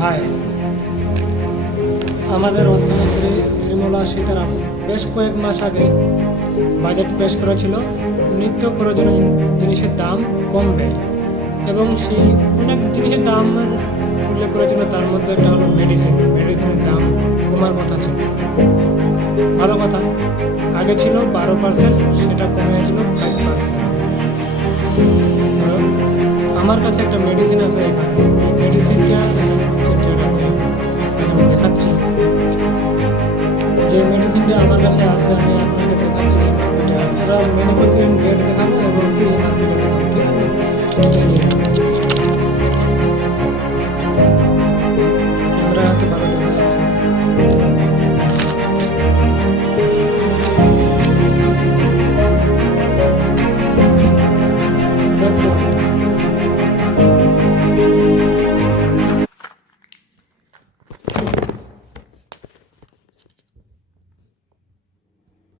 High, আমাদের অর্থমন্ত্রী নির্মলা সীতারামন বেশ কয়েক মাস আগে বাজেট পেশ করেছিল। নিত্য প্রয়োজনীয় জিনিসের দাম কমবে এবং সেই অনেক জিনিসের দাম উল্লেখ করেছিল। তার মধ্যে একটা হলো মেডিসিনের দাম কমার কথা ছিল। ভালো কথা, আগে ছিল 12%, সেটা কমে হয়েছিল 5%। আমার কাছে একটা মেডিসিন আছে এখানে। এই মেডিসিনটা